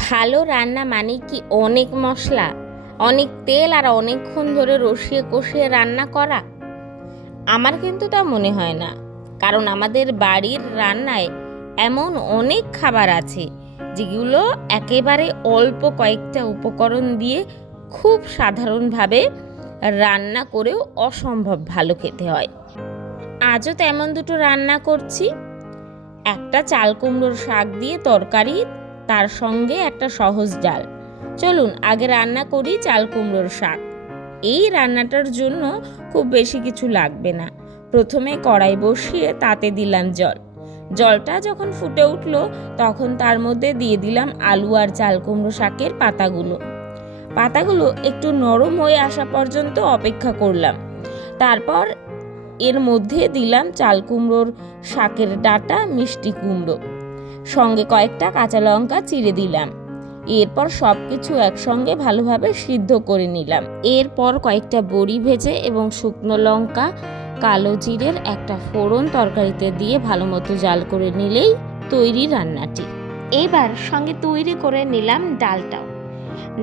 ভালো রান্না মানে কি অনেক মশলা, অনেক তেল আর অনেকক্ষণ ধরে রসিয়ে কষিয়ে রান্না করা? আমার কিন্তু তা মনে হয় না। কারণ আমাদের বাড়ির রান্নায় এমন অনেক খাবার আছে যেগুলো একেবারে অল্প কয়েকটা উপকরণ দিয়ে খুব সাধারণভাবে রান্না করেও অসম্ভব ভালো খেতে হয়। আজও তেমন দুটো রান্না করছি। একটা চাল কুমড়োর শাক দিয়ে তরকারি, তার সঙ্গে একটা সহজ ডাল। চলুন আগে রান্না করি চাল কুমড়োর শাক। এই রান্নাটার জন্য খুব বেশি কিছু লাগবে না। প্রথমে কড়াই বসিয়ে তাতে দিলাম জল। জলটা যখন ফুটে উঠলো তখন তার মধ্যে দিয়ে দিলাম আলু আর চাল কুমড়ো শাকের পাতাগুলো একটু নরম হয়ে আসা পর্যন্ত অপেক্ষা করলাম। তারপর এর মধ্যে দিলাম চাল কুমড়োর শাকের ডাঁটা, মিষ্টি কুমড়ো, সঙ্গে কয়েকটা কাঁচা লঙ্কা চিড়ে দিলাম। এরপর সব কিছু একসঙ্গে ভালোভাবে সিদ্ধ করে নিলাম। এরপর কয়েকটা বড়ি ভেজে এবং শুকনো লঙ্কা, কালো জিরের একটা ফোড়ন তরকারিতে দিয়ে ভালো মতো জাল করে নিলেই তৈরি রান্নাটি। এবার সঙ্গে তৈরি করে নিলাম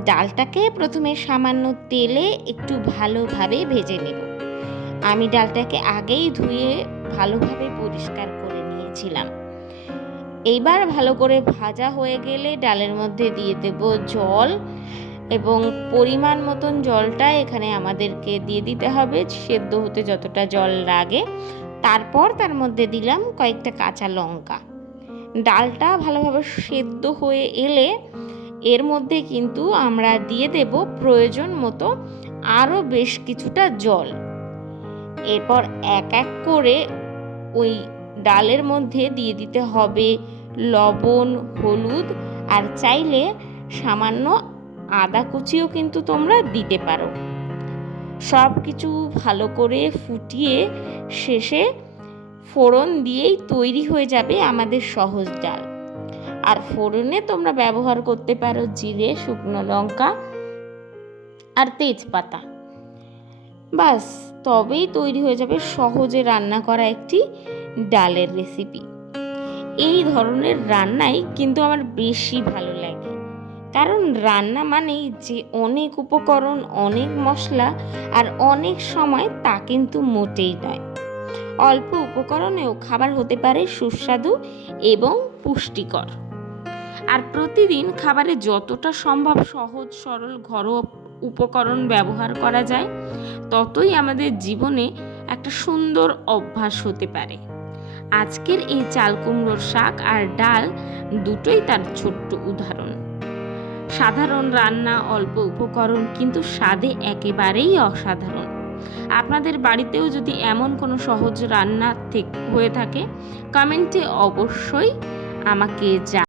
ডালটাকে প্রথমে সামান্য তেলে একটু ভালোভাবে ভেজে নেব। আমি ডালটাকে আগেই ধুয়ে ভালোভাবে পরিষ্কার করে নিয়েছিলাম। এইবার ভালো করে ভাজা হয়ে গেলে ডালের মধ্যে দিয়ে দেব জল, এবং পরিমাণ মতন জলটা এখানে আমাদেরকে দিয়ে দিতে হবে সেদ্ধ হতে যতটা জল লাগে। তারপর তার মধ্যে দিলাম কয়েকটা কাঁচা লঙ্কা। ডালটা ভালোভাবে সেদ্ধ হয়ে এলে এর মধ্যে কিন্তু আমরা দিয়ে দেব প্রয়োজন মতো আরও বেশ কিছুটা জল। এরপর এক এক করে ওই ডালের মধ্যে দিয়ে দিতে হবে লবণ, হলুদ, আর চাইলে সামান্য আদা কুচিও কিন্তু তোমরা দিতে পারো। সব কিছু ভালো করে ফুটিয়ে শেষে ফোড়ন দিয়েই তৈরি হয়ে যাবে আমাদের সহজ ডাল। আর ফোড়নে তোমরা ব্যবহার করতে পারো জিরে, শুকনো লঙ্কা আর তেজপাতা। বাস, তবেই তৈরি হয়ে যাবে সহজে রান্না করা একটি ডালের রেসিপি। এই ধরনের রান্নাই কিন্তু আমার বেশি ভালো লাগে, কারণ রান্না মানেই যে অনেক উপকরণ, অনেক মশলা আর অনেক সময়, তা কিন্তু মোটেই নয়। অল্প উপকরণেও খাবার হতে পারে সুস্বাদু এবং পুষ্টিকর। আর প্রতিদিন খাবারে যতটা সম্ভব সহজ সরল ঘরোয়া উপকরণ ব্যবহার করা যায়, ততই আমাদের জীবনে একটা সুন্দর অভ্যাস হতে পারে। আজকের এই চাল কুমড়োর শাক আর ডাল দুটোই তার ছোট্ট উদাহরণ। সাধারণ রান্না, অল্প উপকরণ, কিন্তু স্বাদে একেবারেই অসাধারণ। আপনাদের বাড়িতেও যদি এমন কোনো সহজ রান্না হয়ে থাকে, কমেন্টে অবশ্যই আমাকে